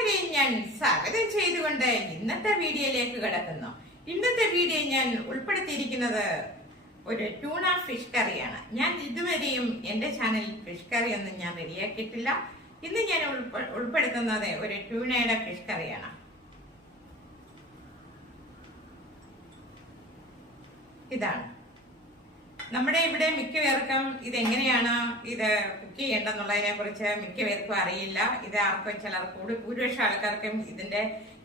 എല്ലാവരെയും ഞാൻ സ്വാഗതം ചെയ്തുകൊണ്ട് ഇന്നത്തെ വീഡിയോയിലേക്ക് കടക്കുന്നു. ഇന്നത്തെ വീഡിയോ ഞാൻ ഉൾപ്പെടുത്തിയിരിക്കുന്നത് ഒരു ട്യൂണ ഫിഷ് കറിയാണ്. ഞാൻ ഇതുവരെയും എന്റെ ചാനലിൽ ഫിഷ് കറി ഒന്നും ഞാൻ റെഡിയാക്കിയിട്ടില്ല. ഇന്ന് ഞാൻ ഉൾപ്പെടുത്തുന്നത് ഒരു ട്യൂണയുടെ ഫിഷ് കറിയാണ്. ഇതാണ് നമ്മുടെ ഇവിടെ മിക്കപേർക്കും ഇതെങ്ങനെയാണ് ഇത് കുക്ക് ചെയ്യേണ്ടെന്നുള്ളതിനെ കുറിച്ച് മിക്കപേർക്കും അറിയില്ല. ഇത് ആർക്കും ചിലർക്ക് ഭൂരിപക്ഷം ആൾക്കാർക്കും ഇതിന്റെ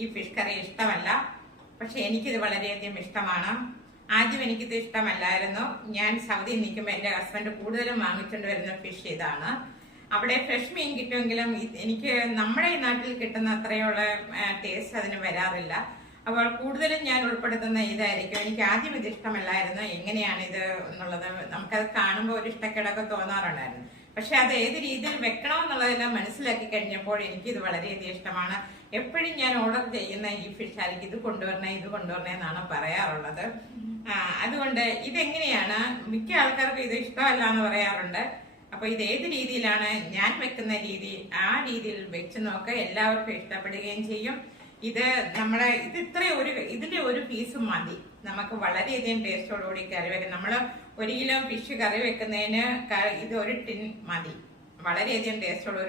ഈ ഫിഷ് കറി ഇഷ്ടമല്ല. പക്ഷെ എനിക്കിത് വളരെയധികം ഇഷ്ടമാണ്. ആദ്യം എനിക്കിത് ഇഷ്ടമല്ലായിരുന്നു. ഞാൻ സൗദിയിൽ നിൽക്കുമ്പോൾ എന്റെ ഹസ്ബൻഡ് കൂടുതലും വാങ്ങിച്ചുകൊണ്ട് വരുന്ന ഫിഷ് ഇതാണ്. അവിടെ ഫ്രഷ് മീൻ കിട്ടുമെങ്കിലും എനിക്ക് നമ്മുടെ നാട്ടിൽ കിട്ടുന്ന അത്രയുള്ള ടേസ്റ്റ് അതിന് വരാറില്ല. അപ്പോൾ കൂടുതലും ഞാൻ ഉൾപ്പെടുത്തുന്ന ഇതായിരിക്കും. എനിക്ക് ആദ്യം ഇത് ഇഷ്ടമല്ലായിരുന്നു. എങ്ങനെയാണ് ഇത് എന്നുള്ളത് നമുക്കത് കാണുമ്പോൾ ഒരു ഇഷ്ടക്കേടൊക്കെ തോന്നാറുണ്ടായിരുന്നു. പക്ഷെ അത് ഏത് രീതിയിൽ വെക്കണമെന്നുള്ളതെല്ലാം മനസ്സിലാക്കി കഴിഞ്ഞപ്പോൾ എനിക്കിത് വളരെയധികം ഇഷ്ടമാണ്. എപ്പോഴും ഞാൻ ഓർഡർ ചെയ്യുന്ന ഈ ഫിഷ് ആയിരിക്കും ഇത് കൊണ്ടുവരണേ എന്നാണ് പറയാറുള്ളത്. അതുകൊണ്ട് ഇതെങ്ങനെയാണ് മിക്ക ആൾക്കാർക്കും ഇത് ഇഷ്ടമല്ല എന്ന് പറയാറുണ്ട്. അപ്പൊ ഇത് ഏത് രീതിയിലാണ് ഞാൻ വെക്കുന്ന രീതി, ആ രീതിയിൽ വെച്ച് നോക്കുക. എല്ലാവർക്കും ഇഷ്ടപ്പെടുകയും ചെയ്യും. ഇത് നമ്മുടെ ഇതിന്റെ ഒരു പീസ് മതി നമുക്ക് വളരെയധികം ടേസ്റ്റോടുകൂടി കറി വെക്കാം. നമ്മൾ 1 കിലോ ഫിഷ് കറി വെക്കുന്നതിന് ഇത് ഒരു ടിൻ മതി. വളരെയധികം ടേസ്റ്റോട്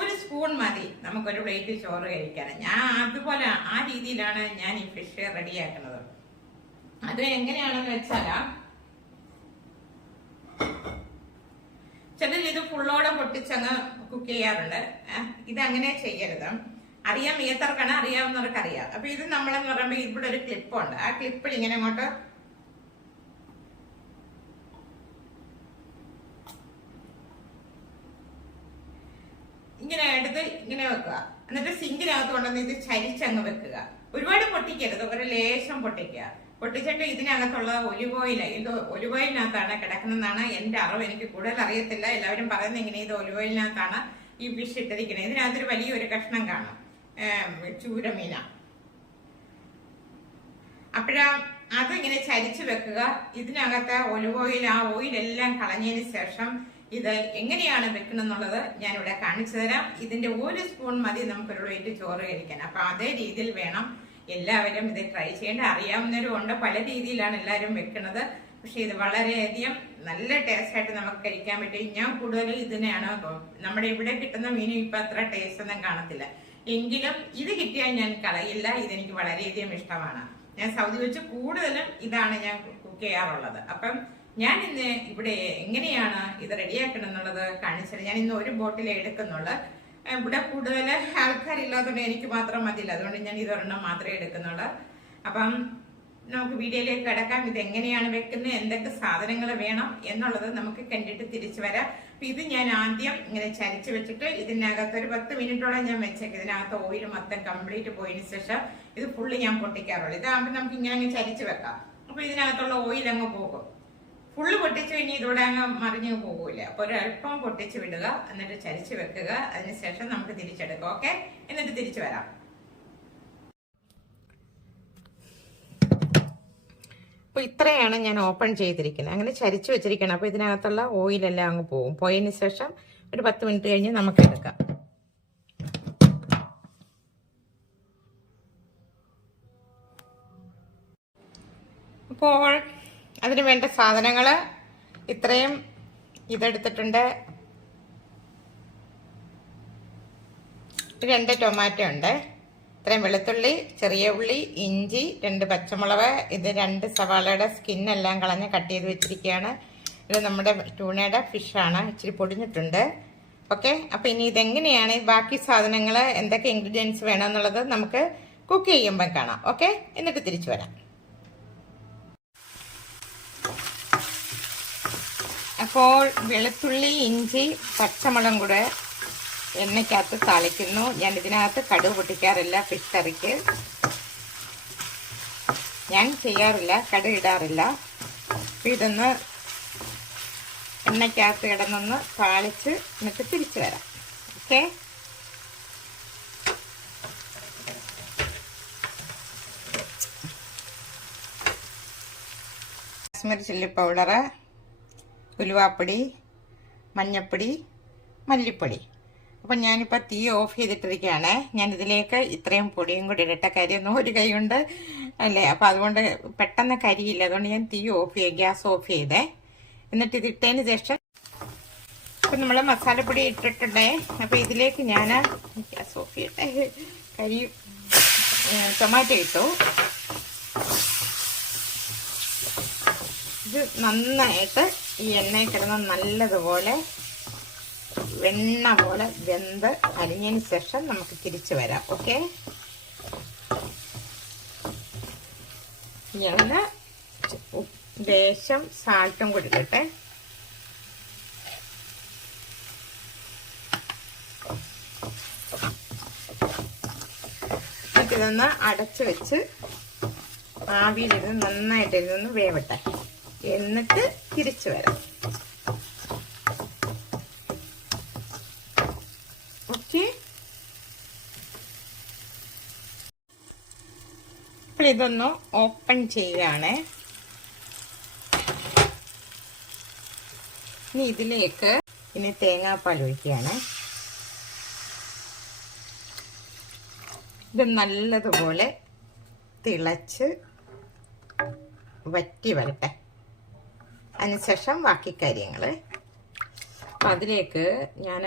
ഒരു സ്പൂൺ മതി നമുക്കൊരു പ്ലേറ്റ് ചോറ് കഴിക്കാൻ. ഞാൻ അതുപോലെ ആ രീതിയിലാണ് ഞാൻ ഈ ഫിഷ് റെഡിയാക്കുന്നത്. അത് എങ്ങനെയാണെന്ന് വെച്ചാൽ ചിലർ ഇത് ഫുള്ളോടെ പൊട്ടിച്ചങ്ങ് കുക്ക് ചെയ്യാറുണ്ട്. ഇതങ്ങനെ ചെയ്യരുത്. അറിയാൻ വയ്യാത്തവർക്കാണ്, അറിയാവുന്നവർക്ക് അറിയാം. അപ്പൊ ഇത് നമ്മളെന്ന് പറയുമ്പോൾ ഇവിടെ ഒരു ക്ലിപ്പുണ്ട്. ആ ക്ലിപ്പിൽ ഇങ്ങനെ അങ്ങോട്ട് ഇങ്ങനെ എടുത്ത് ഇങ്ങനെ വെക്കുക. എന്നിട്ട് സിങ്കിനകത്ത് കൊണ്ടുവന്ന് ഇത് ചരിച്ചങ്ങ് വെക്കുക. ഒരുപാട് പൊട്ടിക്കരുത്, ഒരു ലേശം പൊട്ടിക്കുക. പൊട്ടിച്ചിട്ട് ഇതിനകത്തുള്ള ഒലിവ് ഓയിൽ, ഇത് ഒലിവ് ഓയിലിനകത്താണ് കിടക്കുന്നതെന്നാണ് എന്റെ അറിവ്. എനിക്ക് കൂടുതൽ അറിയത്തില്ല. എല്ലാവരും പറയുന്നത് ഇങ്ങനെ ഇത് ഒലിവ് ഓയിലിനകത്താണ് ഈ ഫിഷ് ഇട്ടിരിക്കുന്നത്. ഇതിനകത്തൊരു വലിയൊരു കഷ്ണം കാണും, ചൂരമീന. അപ്പോഴാ അതിങ്ങനെ ചരിച്ചു വെക്കുക. ഇതിനകത്ത് ഒലിവ് ഓയിൽ, ആ ഓയിലെല്ലാം കളഞ്ഞതിന് ശേഷം ഇത് എങ്ങനെയാണ് വെക്കണമെന്നുള്ളത് ഞാനിവിടെ കാണിച്ചു തരാം. ഇതിന്റെ 1 സ്പൂൺ മതി നമുക്കൊരു പ്ലേറ്റ് ചോറ് കഴിക്കാൻ. അപ്പൊ അതേ രീതിയിൽ വേണം എല്ലാവരും ഇത് ട്രൈ ചെയ്യേണ്ട. അറിയാവുന്നവരും ഉണ്ട്, പല രീതിയിലാണ് എല്ലാവരും വെക്കുന്നത്. പക്ഷെ ഇത് വളരെയധികം നല്ല ടേസ്റ്റ് ആയിട്ട് നമുക്ക് കഴിക്കാൻ പറ്റും. ഞാൻ കൂടുതലും ഇതിനെയാണ്, നമ്മുടെ ഇവിടെ കിട്ടുന്ന മീനും ഇപ്പൊ അത്ര ടേസ്റ്റ് ഒന്നും കാണത്തില്ല. എങ്കിലും ഇത് കിട്ടിയാൽ ഞാൻ കളയില്ല. ഇതെനിക്ക് വളരെയധികം ഇഷ്ടമാണ്. ഞാൻ സൗദി വെച്ച് കൂടുതലും ഇതാണ് ഞാൻ കുക്ക് ചെയ്യാറുള്ളത്. അപ്പം ഞാൻ ഇന്ന് ഇവിടെ എങ്ങനെയാണ് ഇത് റെഡിയാക്കണം എന്നുള്ളത് കാണിച്ചത്. ഞാൻ ഇന്ന് ഒരു ബോട്ടിൽ എടുക്കുന്നുള്ളൂ. ഇവിടെ കൂടുതൽ ആൾക്കാരില്ലാത്തതുകൊണ്ട് എനിക്ക് മാത്രം മതിയില്ല. അതുകൊണ്ട് ഞാൻ ഇതൊരെണ്ണം മാത്രമേ എടുക്കുന്നുള്ളൂ. അപ്പം നമുക്ക് വീഡിയോയിലേക്ക് കിടക്കാം. ഇത് എങ്ങനെയാണ് വെക്കുന്നത്, എന്തൊക്കെ സാധനങ്ങൾ വേണം എന്നുള്ളത് നമുക്ക് കണ്ടിട്ട് തിരിച്ചു വരാം. അപ്പൊ ഇത് ഞാൻ ആദ്യം ഇങ്ങനെ ചരിച്ചു വെച്ചിട്ട് ഇതിനകത്ത് ഒരു 10 മിനിറ്റോളം ഞാൻ വെച്ചേക്കും. ഇതിനകത്ത് ഓയിൽ മൊത്തം കംപ്ലീറ്റ് പോയതിനു ശേഷം ഇത് ഫുള്ള് ഞാൻ പൊട്ടിക്കാറുള്ളൂ. ഇതാകുമ്പോൾ നമുക്ക് ഇങ്ങനെ അങ്ങ് ചരിച്ചു വെക്കാം. അപ്പൊ ഇതിനകത്തുള്ള ഓയിൽ അങ്ങ് പോകും. ഫുള്ള് പൊട്ടിച്ചു കഴിഞ്ഞാൽ ഇതോടെ അങ്ങ് മറിഞ്ഞു പോകൂല. അപ്പൊ ഒരല്പം പൊട്ടിച്ച് വിടുക, എന്നിട്ട് ചരിച്ചു വെക്കുക. അതിനുശേഷം നമുക്ക് തിരിച്ചെടുക്കാം. ഓക്കെ, എന്നിട്ട് തിരിച്ചു വരാം. അപ്പൊ ഇത്രയാണ് ഞാൻ ഓപ്പൺ ചെയ്തിരിക്കുന്നത്. അങ്ങനെ ചരിച്ചു വെച്ചിരിക്കണം. അപ്പൊ ഇതിനകത്തുള്ള ഓയിലെല്ലാം അങ്ങ് പോകും. പോയതിന് ശേഷം ഒരു 10 മിനിറ്റ് കഴിഞ്ഞ് നമുക്ക് എടുക്കാം. അപ്പോൾ അതിന് വേണ്ട സാധനങ്ങൾ ഇത്രയും ഇതെടുത്തിട്ടുണ്ട്. 2 ടൊമാറ്റോ ഉണ്ട്, ഇത്രയും വെളുത്തുള്ളി, ചെറിയ ഉള്ളി, ഇഞ്ചി, 2 പച്ചമുളക്, ഇത് 2 സവാളയുടെ സ്കിന്നെല്ലാം കളഞ്ഞ് കട്ട് ചെയ്ത് വെച്ചിരിക്കുകയാണ്. ഇത് നമ്മുടെ ട്യൂണയുടെ ഫിഷാണ്, ഇച്ചിരി പൊടിഞ്ഞിട്ടുണ്ട്. ഓക്കെ, അപ്പം ഇനി ഇതെങ്ങനെയാണ് ബാക്കി സാധനങ്ങൾ എന്തൊക്കെ ഇൻഗ്രീഡിയൻസ് വേണമെന്നുള്ളത് നമുക്ക് കുക്ക് ചെയ്യുമ്പോൾ കാണാം. ഓക്കെ, എന്നിട്ട് തിരിച്ചു വരാം. അപ്പോൾ വെളുത്തുള്ളി, ഇഞ്ചി, പച്ചമുളകും കൂടെ എണ്ണയ്ക്കകത്ത് താളിക്കുന്നു. ഞാൻ ഇതിനകത്ത് കടുക് പൊട്ടിക്കാറില്ല. ഫിഷ് കറിക്ക് ഞാൻ ചെയ്യാറില്ല, കടുക് ഇടാറില്ല. അപ്പം ഇതൊന്ന് എണ്ണയ്ക്കകത്ത് കിടന്നൊന്ന് താളിച്ച് എന്നിട്ട് തിരിച്ചു വരാം. ഓക്കെ, കാശ്മീരി ചില്ലി പൗഡർ, ഉലുവാപ്പൊടി, മഞ്ഞൾപ്പൊടി, മല്ലിപ്പൊടി, അപ്പം ഞാനിപ്പോൾ തീ ഓഫ് ചെയ്തിട്ടിരിക്കുകയാണ്. ഞാൻ ഇതിലേക്ക് ഇത്രയും പൊടിയും കൂടി ഇടട്ടെ. കരിയൊന്നും ഒരു കൈ കൊണ്ട് അല്ലേ, അപ്പം അതുകൊണ്ട് പെട്ടെന്ന് കരിയില്ല. അതുകൊണ്ട് ഞാൻ തീ ഓഫ് ചെയ്ത് ഗ്യാസ് ഓഫ് ചെയ്തേ. എന്നിട്ട് ഇത് ഇട്ടതിന് ശേഷം ഇപ്പം നമ്മൾ മസാലപ്പൊടി ഇട്ടിട്ടുണ്ടേ. അപ്പം ഇതിലേക്ക് ഞാൻ ഗ്യാസ് ഓഫ് ചെയ്യട്ടെ. ടൊമാറ്റോ ഇട്ടു. ഇത് നന്നായിട്ട് ഈ എണ്ണയിൽ കിടന്ന് നല്ലതുപോലെ വെണ്ണ പോലെ വെന്ത് അരിഞ്ഞതിന് ശേഷം നമുക്ക് തിരിച്ചു വരാം. ഓക്കെ, ഞാൻ ലേശം സാൾട്ടും കൂടി ഇടട്ടെ. ഇതൊന്ന് അടച്ചു വെച്ച് ആവിയിലിരുന്ന് നന്നായിട്ട് ഇരുന്ന് വേവട്ടെ. എന്നിട്ട് തിരിച്ചു വരാം. ഓക്കെ, അപ്പോൾ ഇതൊന്ന് ഓപ്പൺ ചെയ്യുകയാണ്. ഇനി ഇതിലേക്ക് തേങ്ങാപ്പാൽ ഒഴിക്കുകയാണ്. ഇത് നല്ലതുപോലെ തിളച്ച് വറ്റി വരട്ടെ. അതിനുശേഷം ബാക്കി കാര്യങ്ങൾ. അപ്പം അതിലേക്ക് ഞാൻ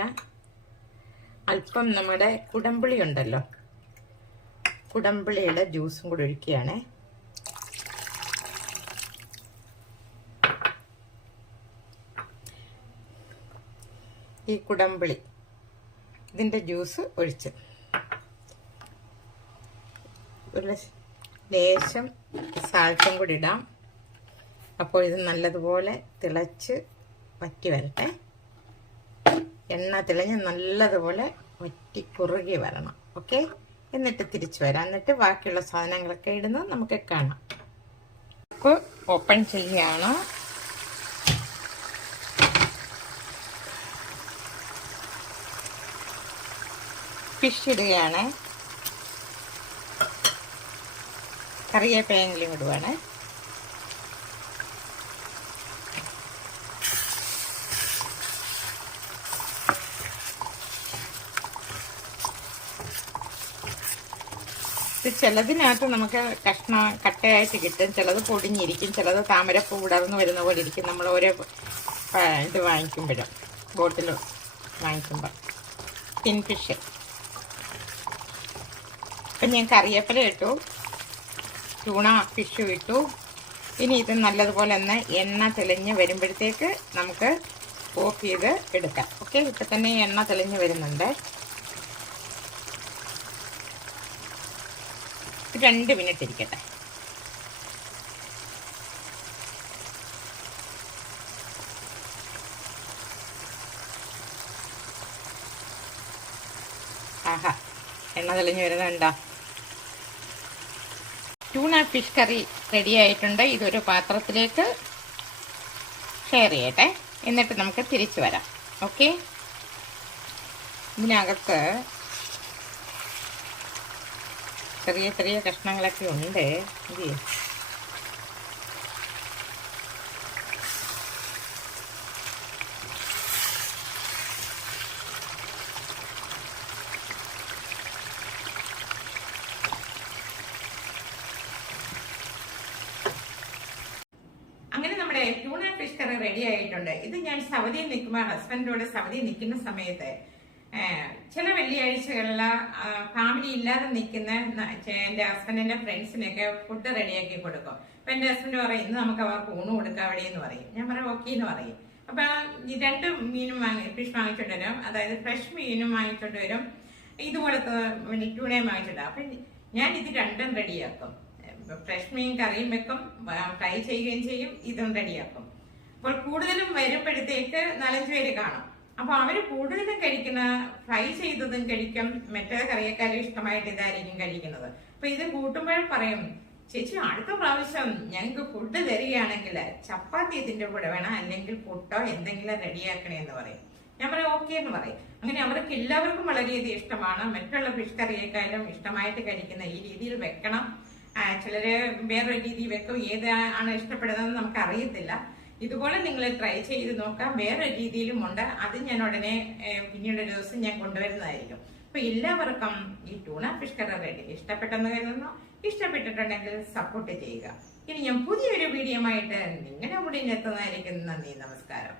അല്പം നമ്മുടെ കുടംപുളി ഉണ്ടല്ലോ, കുടംപുളിയുടെ ജ്യൂസും കൂടി ഒഴിക്കുകയാണ്. ഈ കുടംപുളി ഇതിൻ്റെ ജ്യൂസ് ഒഴിച്ച് ഒരു ലേശം സാൾട്ടും കൂടി ഇടാം. അപ്പോൾ ഇത് നല്ലതുപോലെ തിളച്ച് വറ്റി വരട്ടെ. എണ്ണ തിളഞ്ഞ് നല്ലതുപോലെ വറ്റി കുറുകി വരണം. ഓക്കെ, എന്നിട്ട് തിരിച്ചു വരാം. എന്നിട്ട് ബാക്കിയുള്ള സാധനങ്ങളൊക്കെ ഇടുന്നത് നമുക്ക് കാണാം. ഉപ്പ് ഓപ്പൺ ചെയ്യുകയാണ്. ഫിഷ് ഇടുകയാണ്. കറിവേപ്പിലയും ഇടുവാണ്. ചിലതിനകത്ത് നമുക്ക് കട്ടയായിട്ട് കിട്ടും, ചിലത് പൊടിഞ്ഞിരിക്കും, ചിലത് താമരപ്പൂ വിടർന്ന് വരുന്ന പോലെ ഇരിക്കും. നമ്മൾ ഓരോ ഇത് വാങ്ങിക്കുമ്പോഴും ബോട്ടിൽ വാങ്ങിക്കുമ്പോൾ തിൻ ഫിഷ്. അപ്പം ഞാൻ കറിവേപ്പില ഇട്ടു, ടൂണ ഫിഷും ഇട്ടു. ഇനി ഇത് നല്ലതുപോലെ ഒന്ന് എണ്ണ തെളിഞ്ഞ് വരുമ്പോഴത്തേക്ക് നമുക്ക് ഓഫ് ചെയ്ത് എടുക്കാം. ഓക്കെ, ഇപ്പം തന്നെ എണ്ണ തെളിഞ്ഞ് വരുന്നുണ്ട്. 2 മിനിറ്റ് ഇരിക്കട്ടെ. ആഹാ, എണ്ണ തെളിഞ്ഞ് വരുന്നുണ്ടോ? ടൂണ ഫിഷ് കറി റെഡി ആയിട്ടുണ്ട്. ഇതൊരു പാത്രത്തിലേക്ക് ഷെയർ ചെയ്യട്ടെ. എന്നിട്ട് നമുക്ക് തിരിച്ചു വരാം. ഓക്കെ, ഇതിനകത്ത് ചെറിയ ചെറിയ കഷ്ണങ്ങളൊക്കെ ഉണ്ട്. ഇത് അങ്ങനെ നമ്മുടെ ട്യൂണ ഫിഷ് കറി റെഡി ആയിട്ടുണ്ട്. ഇത് ഞാൻ സൗദിയിൽ നിൽക്കുമ്പോൾ ഹസ്ബൻഡോട് സൗദിയിൽ നിൽക്കുന്ന സമയത്ത് ചില വെള്ളിയാഴ്ചകളിൽ ഫാമിലി ഇല്ലാതെ നിൽക്കുന്ന എൻ്റെ ഹസ്ബൻഡിന്റെ ഫ്രണ്ട്സിനൊക്കെ ഫുഡ് റെഡിയാക്കി കൊടുക്കും. അപ്പൊ എൻ്റെ ഹസ്ബൻഡ് പറയും ഇന്ന് നമുക്ക് അവർക്ക് ഊണ് കൊടുക്കാം അവിടെ എന്ന് പറയും. ഞാൻ പറയും ഓക്കെ എന്ന് പറയും. അപ്പൊ 2 മീനും ഫിഷ് വാങ്ങിച്ചോണ്ട് വരും, അതായത് ഫ്രഷ് മീനും വാങ്ങിച്ചോണ്ട് വരും, ഇതുപോലത്തെ ടൂണയും വാങ്ങിച്ചോണ്ട്. അപ്പൊ ഞാൻ ഇത് രണ്ടും റെഡിയാക്കും. ഫ്രഷ് മീൻ കറിയും വെക്കും, ഫ്രൈ ചെയ്യുകയും ചെയ്യും, ഇതും റെഡിയാക്കും. അപ്പോൾ കൂടുതലും വരുമ്പോഴത്തേക്ക് 4-5 പേര് കാണും. അപ്പൊ അവര് കൂടുതലും കഴിക്കുന്ന ഫ്രൈ ചെയ്തതും കഴിക്കും, മറ്റേ കറിയേക്കാളും ഇഷ്ടമായിട്ട് ഇതായിരിക്കും കഴിക്കുന്നത്. അപ്പൊ ഇത് കൂട്ടുമ്പോൾ പറയും ചേച്ചി അടുത്ത പ്രാവശ്യം ഞങ്ങൾക്ക് ഫുഡ് തരികയാണെങ്കിൽ ചപ്പാത്തി ഇതിന്റെ കൂടെ വേണം, അല്ലെങ്കിൽ പുട്ടോ എന്തെങ്കിലും റെഡിയാക്കണേന്ന് പറയും. ഞാൻ പറയും ഓക്കെ എന്ന് പറയും. അങ്ങനെ അവർക്ക് എല്ലാവർക്കും വളരെയധികം ഇഷ്ടമാണ്. മറ്റുള്ള ഫിഷ് കറിയേക്കാളും ഇഷ്ടമായിട്ട് കഴിക്കുന്ന ഈ രീതിയിൽ വെക്കണം. ചിലര് വേറൊരു രീതി വെക്കും. ഏതാണ് ഇഷ്ടപ്പെടുന്നതെന്ന് നമുക്ക് അറിയത്തില്ല. ഇതുപോലെ നിങ്ങൾ ട്രൈ ചെയ്ത് നോക്കാം. വേറെ രീതിയിലും ഉണ്ട്, അത് ഞാൻ ഉടനെ പിന്നീട് ഒരു ദിവസം ഞാൻ കൊണ്ടുവരുന്നതായിരിക്കും. അപ്പൊ എല്ലാവർക്കും ഈ ടൂണ ഫിഷ് കറി റെഡി ഇഷ്ടപ്പെട്ടെന്ന് കരുതുന്നു. ഇഷ്ടപ്പെട്ടിട്ടുണ്ടെങ്കിൽ സപ്പോർട്ട് ചെയ്യുക. ഇനി ഞാൻ പുതിയൊരു വീഡിയോ ആയിട്ട് നിങ്ങളുടെ മുന്നിൽ എത്തുന്നതായിരിക്കും. നന്ദി, നമസ്കാരം.